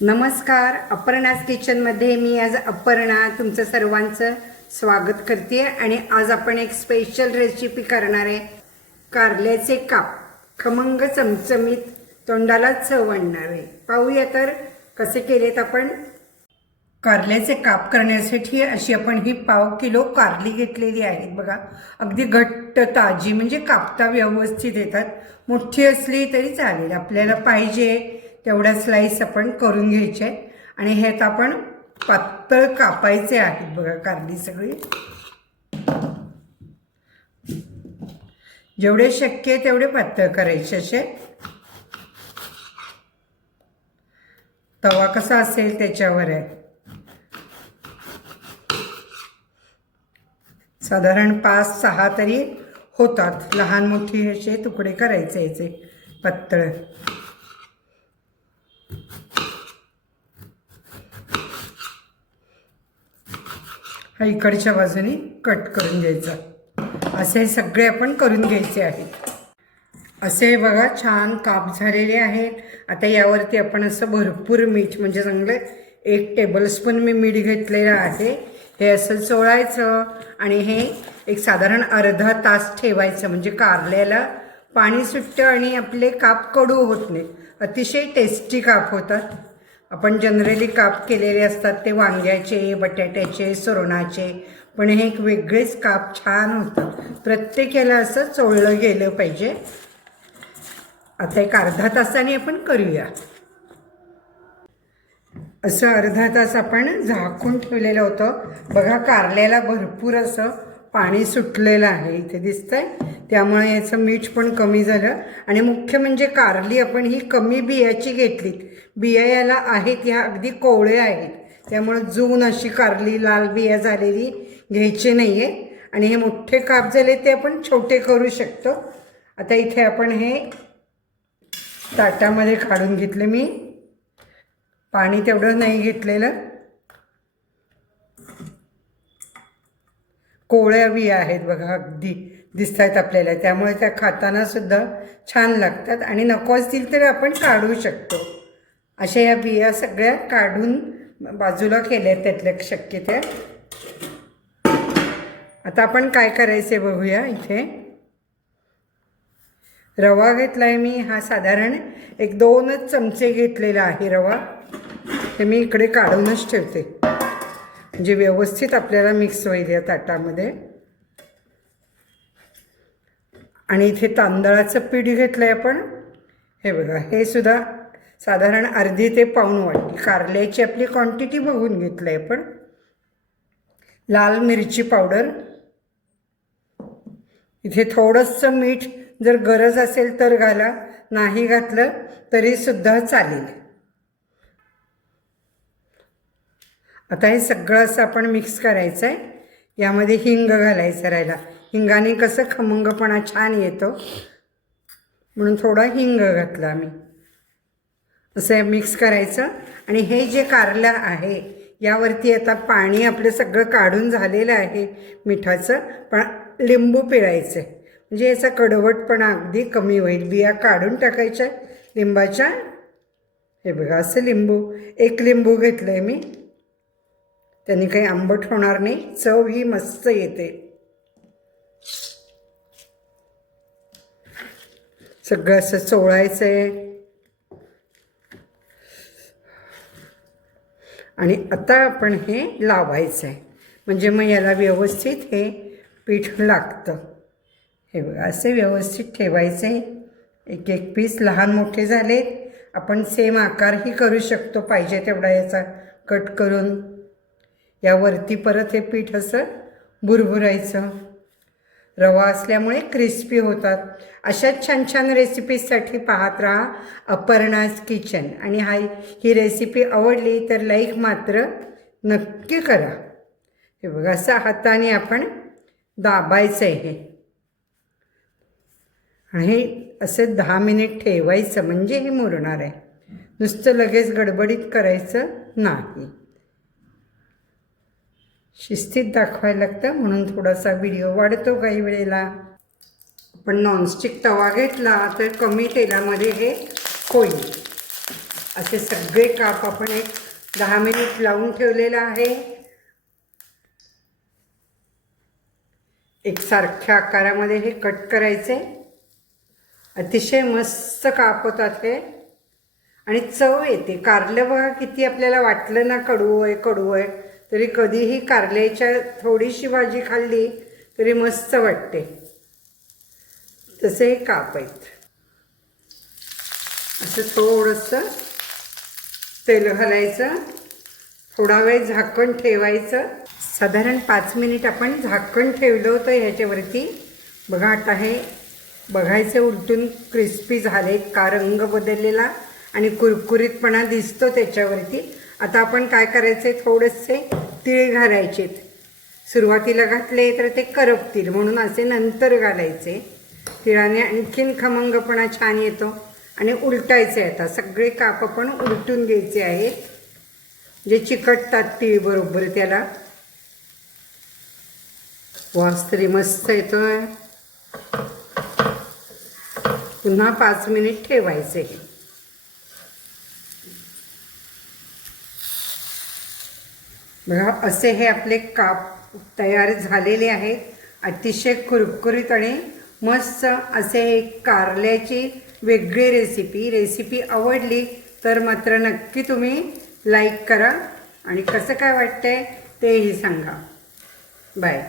नमस्कार अपर्णाज किचनमध्ये मी आज अपर्णा तुमचं सर्वांचं स्वागत करते आणि आज आपण एक स्पेशल रेसिपी करणार आहे. कारल्याचे काप खमंग चमचमीत तोंडाला चव आणणार. आहे पाहूया तर कसे केलेत आपण. कारल्याचे काप करण्यासाठी अशी आपण ही पाव किलो कारली घेतलेली आहेत बघा अगदी घट्ट ताजी म्हणजे कापता व्यवस्थित येतात. मोठी असली तरी चालेल आपल्याला पाहिजे. तेवढ्या स्लाईस आपण करून घ्यायचे. आणि ह्यात आपण पातळ कापायचे आहेत बघा कारली सगळी. जेवढे शक्य आहे तेवढे पातळ करायचे असे. तवा कसा असेल त्याच्यावर आहे. साधारण पाच सहा तरी होतात. लहान मोठी असे तुकडे करायचे याचे पातळ. हा इकडच्या बाजूने कट करून घ्यायचा. असे सगळे आपण करून घ्यायचे आहेत. असे बघा छान काप झालेले आहेत. आता यावरती आपण असं भरपूर मीठ म्हणजे चांगलं एक टेबलस्पून मी मीठ घेतलेलं आहे. हे असं चोळायचं आणि हे एक साधारण अर्धा तास ठेवायचं म्हणजे कारल्याला पाणी सुटतं आणि आपले काप कडू होत नाही अतिशय टेस्टी काप होतात. आपण जनरली काप केलेले असतात ते वांग्याचे बटाट्याचे सुरणाचे. पण हे एक वेगळेच काप छान होतं. प्रत्येकाला असं चोळलं गेलं पाहिजे. आता एक अर्धा तासाने आपण करूया. असं अर्धा तास आपण झाकून ठेवलेलं होतं. बघा कारल्याला भरपूर असं पाणी सुटलेलं आहे. इथे दिसतंय. त्यामुळे याचं मीठ पण कमी झालं. आणि मुख्य म्हणजे कारली आपण ही कमी बियाची घेतलीत. बिया याला आहेत या अगदी कोवळ्या आहेत. त्यामुळे जून अशी कारली लाल बिया झालेली घ्यायची नाही आहे आणि हे मोठे काप झाले ते आपण छोटे करू शकतो. आता इथे आपण हे ताटामध्ये काढून घेतले मी. पाणी तेवढं नाही घेतलेलं. कोवळ्या बिया आहेत बघा अगदी. दिसत आहेत आपल्याला. त्यामुळे त्या खाताना सुद्धा छान लागतात आणि नको असतील तर आपण काढू शकतो. अशा या बिया सगळ्या काढून बाजूला केल्या आहेत त्यातल्या शक्य त्या. आता आपण काय करायचं बघूया इथे. रवा घेतला आहे मी. हा साधारण एक दोनच चमचे घेतलेला आहे रवा. हे मी इकडे काढूनच ठेवते. म्हणजे व्यवस्थित आपल्याला मिक्स होईल या ताटामध्ये. आणि इथे तांदळाचं पीठ घेतलं आहे आपण. हे बघा हे सुद्धा साधारण अर्धी ते पाऊण वाटी. कारल्याची आपली क्वांटिटी बघून घेतलं आहे आपण. लाल मिरची पावडर इथे थोडंसं मीठ जर गरज असेल तर घाला नाही घातलं तरीसुद्धा चालेल. आता हे सगळं असं आपण मिक्स करायचं आहे यामध्ये हिंग घालायचं राहिला. हिंगाने कसं खमंगपणा छान येतो. म्हणून थोडा हिंग घातला मी असं मिक्स करायचं. आणि हे जे कारलं आहे यावरती आता पाणी आपलं सगळं काढून झालेलं आहे मिठाचं पण लिंबू पिळायचं आहे म्हणजे याचा कडवटपणा अगदी कमी होईल. बिया काढून टाकायच्या लिंबाच्या. हे बघा असं लिंबू. एक लिंबू घेतलं आहे मी. त्यांनी काही आंबट होणार नाही. चव ही मस्त येते. सगळं असं चोळायचं आहे आणि आता आपण हे लावायचं आहे म्हणजे मग याला व्यवस्थित हे पीठ लागतं. हे बघा असे व्यवस्थित ठेवायचे एक एक पीस लहान मोठे झालेत. आपण सेम आकारही करू शकतो पाहिजे तेवढा याचा कट करून. यावरती परत हे पीठ असं बुरबुरायचं. रवा असल्यामुळे क्रिस्पी होतात. अशाच छान छान रेसिपीजसाठी पाहत राहा अपर्णाज किचन आणि हा ही रेसिपी आवडली तर लाईक मात्र नक्की करा. हे बघा असं हाताने आपण दाबायचं आहे हे. आणि असं दहा मिनिट ठेवायचं म्हणजे हे मुरणार आहे. नुसतं लगेच गडबडीत करायचं नाही. शिस्तीत दाखवायला लागतं म्हणून थोडासा व्हिडिओ वाढतो काही वेळेला. पण नॉनस्टिक तवा घेतला तर कमी तेलामध्ये हे होईल. असे सगळे काप आपण एक दहा मिनिट लावून ठेवलेलं आहे. एकसारख्या आकारामध्ये हे कट करायचे. अतिशय मस्त काप होतात हे. आणि चव येते. कारलं बघा किती आपल्याला वाटलं ना कडू आहे कडू आहे. तरी कधीही कारल्याच्या थोडीशी भाजी खाल्ली तरी मस्त वाटते. तसे हे काप आहेत. असं थोडंसं तेल घालायचं. थोडा वेळ झाकण ठेवायचं. साधारण पाच मिनिट आपण झाकण ठेवलं होतं ह्याच्यावरती. बघा आता हे बघायचे उलटून क्रिस्पी झाले का रंग बदललेला आणि कुरकुरीतपणा दिसतो त्याच्यावरती. आता आपण काय करायचं आहे थोडेसे तीळ घालायचेत सुरुवातीला घातले तर ते करपतील म्हणून असे नंतर घालायचे. तिळाने आणखीन खमंगपणा छान येतो आणि उलटायचे आता सगळे काप आपण उलटून घ्यायचे आहेत. जे चिकटतात तिळ बरोबर त्याला. वास तरी मस्त येतोय. पुन्हा पाच मिनिट ठेवायचे. बघा असे हे आपले काप तयार झालेले आहेत. अतिशय कुरकुरीत आणि मस्त असे हे कारल्याची वेगळी रेसिपी रेसिपी आवडली तर मात्र नक्की तुम्ही लाईक करा. आणि कसं काय वाटतंय तेही सांगा. बाय